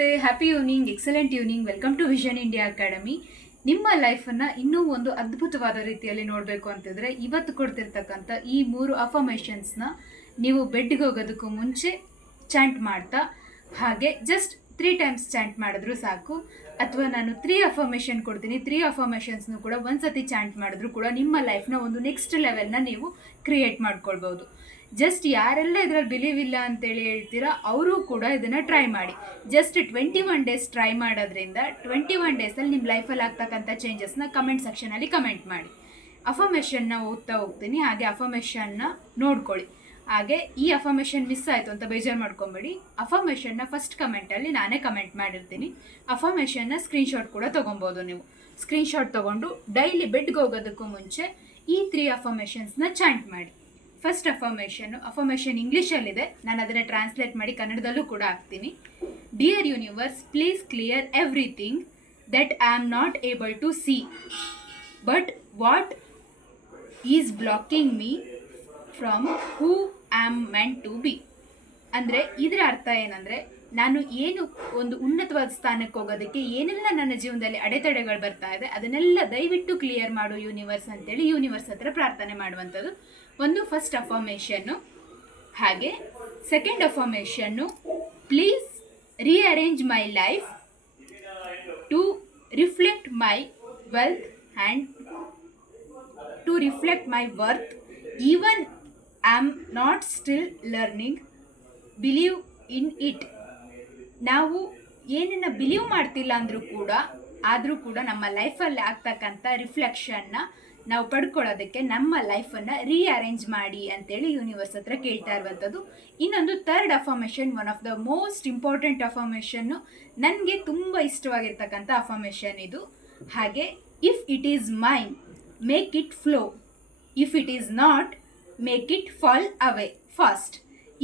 ನಮಸ್ತೆ, happy evening, excellent evening. Welcome to vision India academy. ನಿಮ್ಮ ಲೈಫನ್ನು ಇನ್ನೂ ಒಂದು ಅದ್ಭುತವಾದ ರೀತಿಯಲ್ಲಿ ನೋಡಬೇಕು ಅಂತಿದ್ರೆ ಇವತ್ತು ಕೊಡ್ತಿರ್ತಕ್ಕಂಥ ಈ 3 ಅಫರ್ಮೇಷನ್ಸ್ನ ನೀವು ಬೆಡ್ಗೆ ಹೋಗೋದಕ್ಕೂ ಮುಂಚೆ ಚಾಂಟ್ ಮಾಡ್ತಾ, ಹಾಗೆ ಜಸ್ಟ್ 3 ಟೈಮ್ಸ್ ಚಾಂಟ್ ಮಾಡಿದ್ರು ಸಾಕು. ಅಥವಾ ನಾನು 3 ಅಫರ್ಮೇಷನ್ ಕೊಡ್ತೀನಿ, 3 ಅಫರ್ಮೇಷನ್ಸ್ನು ಕೂಡ ಒಂದ್ಸತಿ ಚಾಂಟ್ ಮಾಡಿದ್ರು ಕೂಡ ನಿಮ್ಮ ಲೈಫ್ನ ಒಂದು ನೆಕ್ಸ್ಟ್ ಲೆವೆಲ್ನ ನೀವು ಕ್ರಿಯೇಟ್ ಮಾಡ್ಕೊಳ್ಬೋದು. ಜಸ್ಟ್ ಯಾರೆಲ್ಲ ಇದರಲ್ಲಿ ಬಿಲೀವ್ ಇಲ್ಲ ಅಂತೇಳಿ ಹೇಳ್ತೀರಾ ಅವರು ಕೂಡ ಇದನ್ನು ಟ್ರೈ ಮಾಡಿ. ಜಸ್ಟ್ 21 ಡೇಸ್ ಟ್ರೈ ಮಾಡೋದ್ರಿಂದ 21 ಡೇಸಲ್ಲಿ ನಿಮ್ಮ ಲೈಫಲ್ಲಿ ಆಗ್ತಕ್ಕಂಥ ಚೇಂಜಸ್ನ ಕಮೆಂಟ್ ಸೆಕ್ಷನಲ್ಲಿ ಕಮೆಂಟ್ ಮಾಡಿ. ಅಫರ್ಮೇಷನ್ನ ಓದ್ತಾ ಹೋಗ್ತೀನಿ, ಹಾಗೆ ಅಫರ್ಮೇಷನ್ನ ನೋಡ್ಕೊಳ್ಳಿ. ಹಾಗೆ ಈ ಅಫರ್ಮೇಷನ್ ಮಿಸ್ ಆಯಿತು ಅಂತ ಬೇಜಾರು ಮಾಡ್ಕೊಬೇಡಿ. ಅಫರ್ಮೇಷನ್ನ ಫಸ್ಟ್ ಕಮೆಂಟಲ್ಲಿ ನಾನೇ ಕಮೆಂಟ್ ಮಾಡಿರ್ತೀನಿ. ಅಫರ್ಮೇಷನ್ನ ಸ್ಕ್ರೀನ್ಶಾಟ್ ಕೂಡ ತೊಗೊಬೋದು. ನೀವು ಸ್ಕ್ರೀನ್ಶಾಟ್ ತೊಗೊಂಡು ಡೈಲಿ ಬೆಡ್ಗೆ ಹೋಗೋದಕ್ಕೂ ಮುಂಚೆ ಈ 3 ಅಫರ್ಮೇಷನ್ಸ್ನ ಚಾಂಟ್ ಮಾಡಿ. ಫಸ್ಟ್ ಅಫರ್ಮೇಷನ್ ಇಂಗ್ಲೀಷಲ್ಲಿದೆ, ನಾನು ಅದನ್ನು ಟ್ರಾನ್ಸ್ಲೇಟ್ ಮಾಡಿ ಕನ್ನಡದಲ್ಲೂ ಕೂಡ ಹಾಕ್ತೀನಿ. Dear universe, please clear everything that I am not able to see, but what is blocking me from who I am meant to be. ಅಂದರೆ ಇದರ ಅರ್ಥ ಏನಂದರೆ, ನಾನು ಏನು ಒಂದು ಉನ್ನತವಾದ ಸ್ಥಾನಕ್ಕೆ ಹೋಗೋದಕ್ಕೆ ಏನೆಲ್ಲ ನನ್ನ ಜೀವನದಲ್ಲಿ ಅಡೆತಡೆಗಳು ಬರ್ತಾ ಇದೆ ಅದನ್ನೆಲ್ಲ ದಯವಿಟ್ಟು ಕ್ಲಿಯರ್ ಮಾಡು ಯೂನಿವರ್ಸ್ ಅಂತೇಳಿ ಯೂನಿವರ್ಸ್ ಹತ್ರ ಪ್ರಾರ್ಥನೆ ಮಾಡುವಂಥದ್ದು ಒಂದು ಫಸ್ಟ್ ಅಫರ್ಮೇಷನ್ನು. ಹಾಗೆ second affirmation, please rearrange my life to reflect my wealth and to reflect my worth, even I am not still learning, believe in it. ನಾವು ಏನನ್ನ ಬಿಲೀವ್ ಮಾಡ್ತಿಲ್ಲ ಆದರೂ ಕೂಡ ನಮ್ಮ ಲೈಫಲ್ಲಿ ಆಗ್ತಕ್ಕಂಥ ರಿಫ್ಲೆಕ್ಷನ್ನ ನಾವು ಪಡ್ಕೊಳ್ಳೋದಕ್ಕೆ ನಮ್ಮ ಲೈಫನ್ನು ರೀಅರೇಂಜ್ ಮಾಡಿ ಅಂತೇಳಿ ಯೂನಿವರ್ಸ್ ಹತ್ರ ಕೇಳ್ತಾ ಇರುವಂಥದ್ದು. ಇನ್ನೊಂದು third affirmation, one of the most important affirmation, ನನಗೆ ತುಂಬ ಇಷ್ಟವಾಗಿರ್ತಕ್ಕಂಥ ಅಫರ್ಮೇಷನ್ ಇದು. ಹಾಗೆ if it is mine make it flow, if it is not make it fall away fast.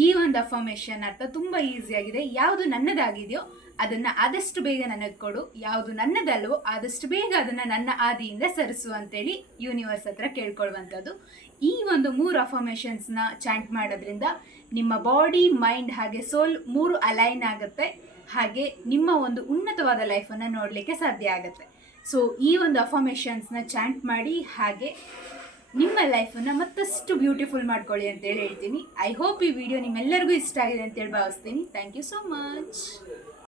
ಈ ಒಂದು ಅಫರ್ಮೇಷನ್ ಅರ್ಥ ತುಂಬ ಈಸಿಯಾಗಿದೆ. ಯಾವುದು ನನ್ನದಾಗಿದೆಯೋ ಅದನ್ನು ಆದಷ್ಟು ಬೇಗ ನನಗೆ ಕೊಡು, ಯಾವುದು ನನ್ನದಲ್ವೋ ಆದಷ್ಟು ಬೇಗ ಅದನ್ನು ನನ್ನ ಆದಿಯಿಂದ ಸರಿಸು ಅಂತೇಳಿ ಯೂನಿವರ್ಸ್ ಹತ್ರ ಕೇಳ್ಕೊಳ್ಳುವಂಥದ್ದು. ಈ ಒಂದು 3 ಅಫರ್ಮೇಷನ್ಸ್ನ ಚಾಂಟ್ ಮಾಡೋದ್ರಿಂದ ನಿಮ್ಮ ಬಾಡಿ, ಮೈಂಡ್ ಹಾಗೆ ಸೋಲ್ 3 ಅಲೈನ್ ಆಗುತ್ತೆ. ಹಾಗೆ ನಿಮ್ಮ ಒಂದು ಉನ್ನತವಾದ ಲೈಫನ್ನು ನೋಡಲಿಕ್ಕೆ ಸಾಧ್ಯ ಆಗುತ್ತೆ. ಸೊ ಈ ಒಂದು ಅಫರ್ಮೇಷನ್ಸ್ನ ಚಾಂಟ್ ಮಾಡಿ, ಹಾಗೆ ನಿಮ್ಮ ಲೈಫನ್ನು ಮತ್ತಷ್ಟು ಬ್ಯೂಟಿಫುಲ್ ಮಾಡ್ಕೊಳ್ಳಿ ಅಂತೇಳಿ ಹೇಳ್ತೀನಿ. ಐ ಹೋಪ್ ಈ ವಿಡಿಯೋ ನಿಮ್ಮೆಲ್ಲರಿಗೂ ಇಷ್ಟ ಆಗಿದೆ ಅಂತೇಳಿ ಭಾವಿಸ್ತೀನಿ. Thank you so much.